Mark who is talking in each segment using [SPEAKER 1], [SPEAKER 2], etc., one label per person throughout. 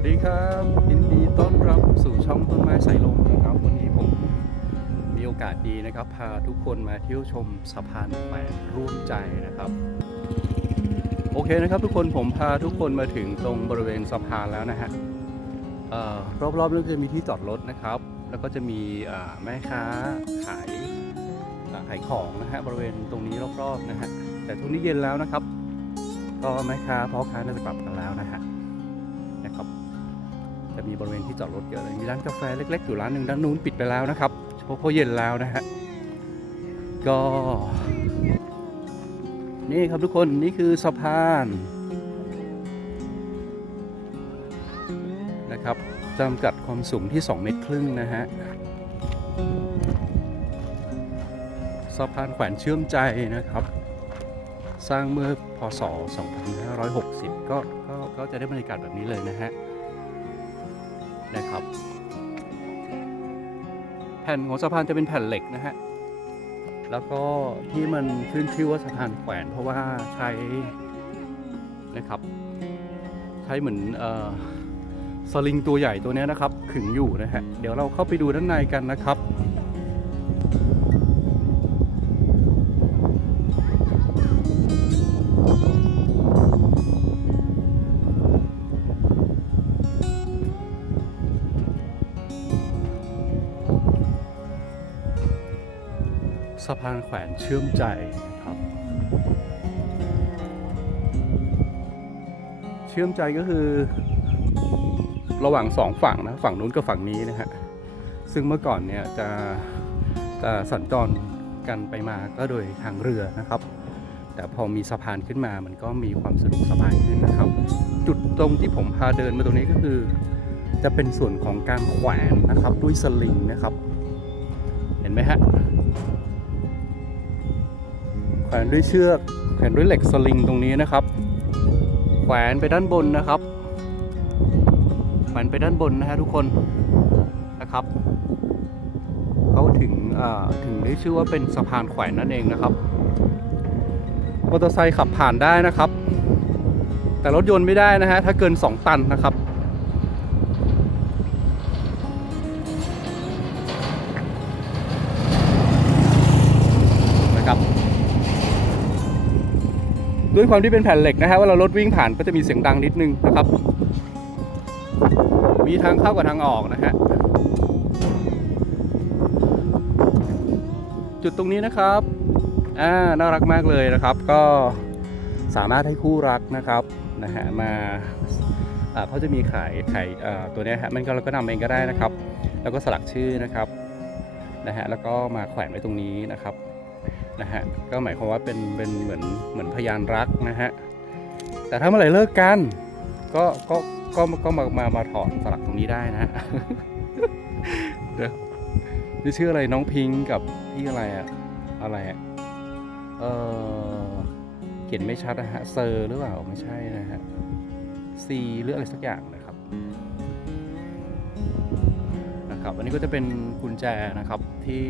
[SPEAKER 1] วัสดีครับยินดีต้อนรับสู่ช่องต้นไม้สายลมนะครับ วันนี้ผมมีโอกาสดีนะครับ พาทุกคนมาเที่ยวชมสะพานแขวนร่วมใจนะครับ โอเคนะครับ ทุกคนผมพาทุกคนมาถึงตรงบริเวณสะพานแล้วนะฮะรอบๆนั่นก็จะมีที่จอดรถนะครับ แล้วก็จะมีแม่ค้าขายขายของนะฮะบริเวณตรงนี้รอบๆนะฮะแต่ช่วงนี้เย็นแล้วนะครับ ก็แม่ค้าพ่อค้าน่าจะกลับกันแล้วนะฮะ จะมีบริเวณที่จอดรถเยอะเลยมีร้านกาแฟเล็ก ๆ อยู่ร้านหนึ่งด้านนู้นปิดไปแล้วนะครับเพราะเพราเย็นแล้วนะฮะก็นี่ครับทุกคนนี่คือสะพานนะครับจำกัดความสูงที่ 2 เมตรครึ่งนะฮะสะพานแขวนเชื่อมใจนะครับ สร้างเมื่อพศ 2560 ก็ก็ก็จะได้บรรยากาศแบบนี้เลยนะฮะ นะครับ แผ่นของสะพานจะเป็นแผ่นเหล็กนะฮะ แล้วก็ที่มันขึ้นชื่อว่าสะพานแขวนเพราะว่าใช้นะครับ ใช้เหมือนเออสลิงตัวใหญ่ตัวนี้นะครับ ขึงอยู่นะฮะ เดี๋ยวเราเข้าไปดูด้านในกันนะครับ สะพานแขวนเชื่อมใจนะครับ เชื่อมใจก็คือ ระหว่างสองฝั่งนะฝั่งนู้นกับฝั่งนี้นะฮะซึ่งเมื่อก่อนเนี่ยจะจะสัญจรกันไปมาก็โดยทางเรือนะครับ แต่พอมีสะพานขึ้นมามันก็มีความสะดวกสบายขึ้นนะครับ จุดตรงที่ผมพาเดินมาตรงนี้ก็คือ จะเป็นส่วนของการแขวนนะครับด้วยสลิงนะครับ เห็นไหมฮะ แขวนด้วยเชือกแขวนด้วยเหล็กสลิงตรงนี้นะครับ แขวนไปด้านบนนะครับ แขวนไปด้านบนนะฮะทุกคนนะครับเขาถึงอ่อถึงได้ชื่อว่าเป็นสะพานแขวนนั่นเองนะครับมอเตอร์ไซค์ขับผ่านได้นะครับ แต่รถยนต์ไม่ได้นะฮะถ้าเกิน 2 ตันนะครับนะครับ ด้วยความที่เป็นแผ่นเหล็กนะฮะเวลารถวิ่งผ่านก็จะมีเสียงดังนิดนึงนะครับ มีทางเข้ากับทางออกนะฮะจุดตรงนี้นะครับอ่าน่ารักมากเลยนะครับ ก็สามารถให้คู่รักนะครับนะฮะมาเขาจะมีขายขายอ่ตัวนี้ฮะมันก็เราก็นำเองก็ได้นะครับ แล้วก็สลักชื่อนะครับนะฮะแล้วก็มาแขวนไว้ตรงนี้นะครับ นะฮะก็หมายความว่าเป็นเป็นเหมือนเหมือนพยานรักนะฮะแต่ถ้าเมื่อไหร่เลิกกันก็ก็ก็ก็มามามาถอดสลักตรงนี้ได้นะฮะเดี๋ยวนี่ชื่ออะไรน้องพิงกับพี่อะไรอะอะไรอะเออเขียนไม่ชัดนะฮะเซอร์หรือเปล่าไม่ใช่นะฮะซีหรืออะไรสักอย่างนะครับนะครับ อันนี้ก็จะเป็นกุญแจนะครับที่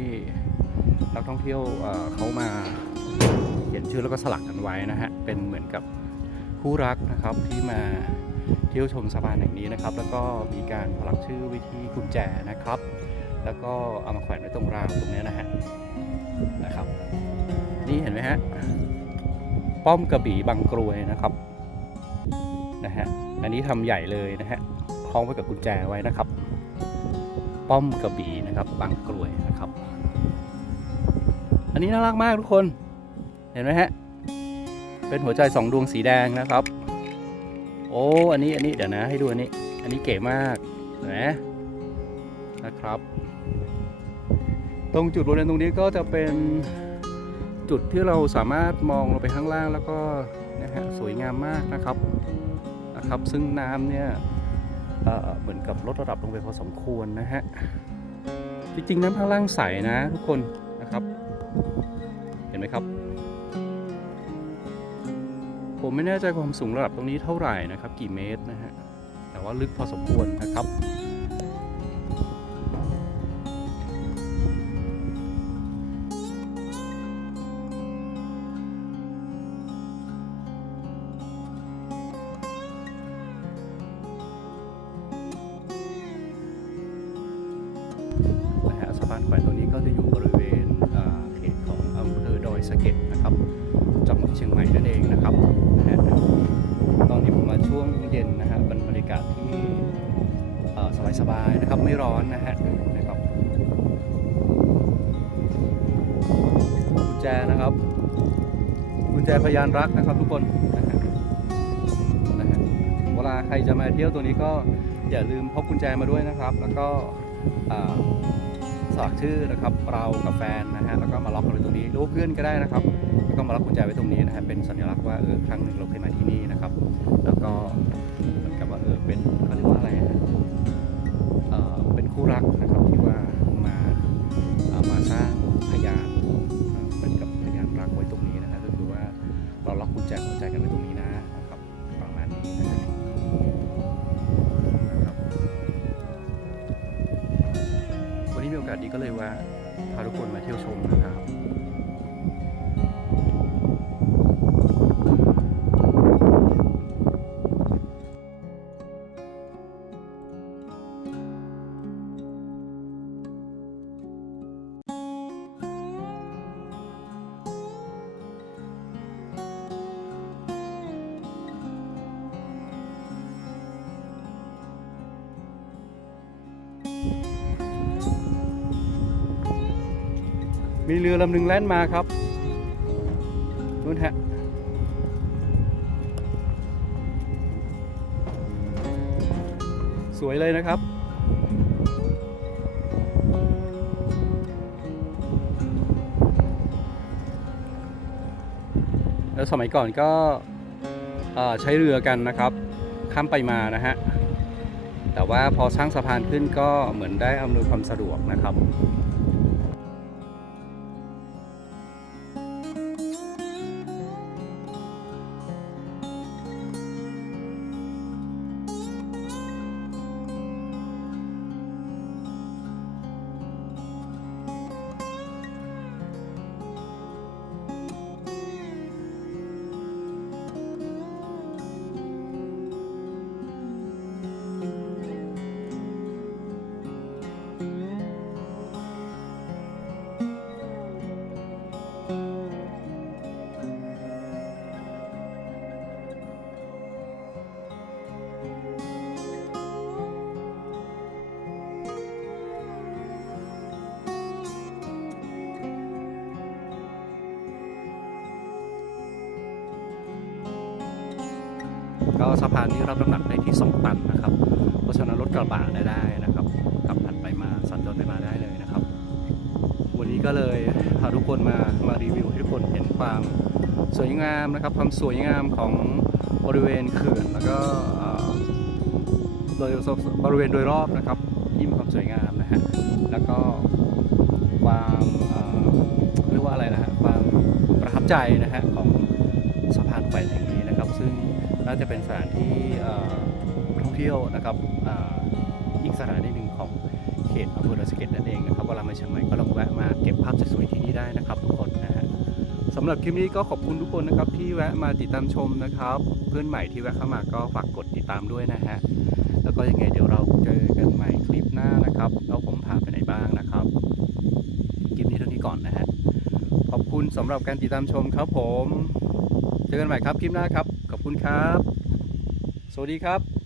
[SPEAKER 1] นักท่องเที่ยวเเขามาเขียนชื่อแล้วก็สลักกันไว้นะฮะ เป็นเหมือนกับคู่รักนะครับที่มาเที่ยวชมสะพานแห่งนี้นะครับ แล้วก็มีการสลักชื่อไวิธีกุญแจนะครับ แล้วก็เอามาแขวนไว้ตรงราวตรงนี้นะฮะนะครับ นี่เห็นไหมฮะป้อมกระบี่บางกรวยนะครับนะฮะอันนี้ทำใหญ่เลยนะฮะคล้องไว้กับกุญแจไว้นะครับ ป้อมกระบี่นะครับบางกรวยนะครับ นนี้น่ารักมากทุกคน เห็นไหมฮะ เป็นหัวใจสองดวงสีแดงนะครับ โอ้ อันนี้ อันนี้ เดี๋ยวนะ ให้ดูอันนี้ อันนี้เก๋มากเห็นไหมนะครับ ตรงจุดบริเวณตรงนี้ก็จะเป็นจุดที่เราสามารถมองลงไปข้างล่างแล้วก็นะฮะสวยงามมากนะครับนะครับ ซึ่งน้ำเนี่ยเอ่อเหมือนกับลดระดับลงไปพอสมควรนะฮะ จริงๆน้ำข้างล่างใสนะทุกคนนะครับ เห็นไหมครับ ผมไม่แน่ใจความสูงระดับตรงนี้เท่าไหร่นะครับ กี่เมตรนะฮะ แต่ว่าลึกพอสมควรนะครับสะพานแขวนตรงนี้ก็จะอยู่บริ ไม่ร้อนนะฮะนะครับกุญแจนะครับกุญแจพยานรักนะครับทุกคนนะฮะนะฮะเวลาใครจะมาเที่ยวตัวนี้ก็อย่าลืมพกกุญแจมาด้วยนะครับ แล้วก็สลักชื่อนะครับเรากับแฟนนะฮะแล้วก็มาล็อกกันไว้ตรงนี้รือว่าเพื่อนก็ได้นะครับแล้วก็มาล็อกกุญแจไว้ตรงนี้นะฮะเป็นสัญลักษณ์ว่าเออครั้งหนึ่งเราเคยมาที่นี่นะครับ แล้วก็เหมือนกับว่าเออเป็นี้มีโอกาสดีก็เลยว่าพาทุกคนมาเที่ยวชมนะครับ มีเรือลำหนึ่งแล่นมาครับนู่นฮะสวยเลยนะครับ แล้วสมัยก่อนก็ใช้เรือกันนะครับ ข้ามไปมานะฮะ แต่ว่าพอสร้างสะพานขึ้นก็เหมือนได้อำนวยความสะดวกนะครับ ก็สะพานนี้รับน้ำหนักได้ที่ 2 ตันนะครับ เพราะฉะนั้นรถกระบะได้นะครับขับผ่านไปมาสัญจรไปมาได้เลยนะครับ วันนี้ก็เลยพาทุกคนมามารีวิวให้ทุกคนเห็นความสวยงามนะครับ ความสวยงามของบริเวณเขื่อนแล้วก็โดยบริเวณโดยรอบนะครับที่มีความสวยงามนะฮะแล้วก็ความเอ่อเรียกว่าอะไรนะฮะความประทับใจนะฮะของสะพานแขวนแห่งนี้ ซึ่งน่าจะเป็นสถานที่ท่องเที่ยวนะครับอ,อีกสถานที่หนึ่งของเขตอำเภอดอยสะเก็ดนั่นเองนะครับเวลามาเชียงใหม่ก็ลองแวะมาเก็บภาพสวยๆที่นี่ได้นะครับทุกคนนะฮะสำหรับคลิปนี้ก็ขอบคุณทุกคนนะครับที่แวะมาติดตามชมนะครับ เพื่อนใหม่ที่แวะเข้ามาก็ฝากกดติดตามด้วยนะฮะแล้วก็ยังไงเดี๋ยวเราเจอกันใหม่คลิปหน้านะครับแล้วผมพาไปไหนบ้างนะครับคลิปนี้เท่านี้ก่อนนะฮะขอบคุณสำหรับการติดตามชมครับผม เจอกันใหม่ครับคลิปหน้าครับ ขอบคุณครับ สวัสดีครับ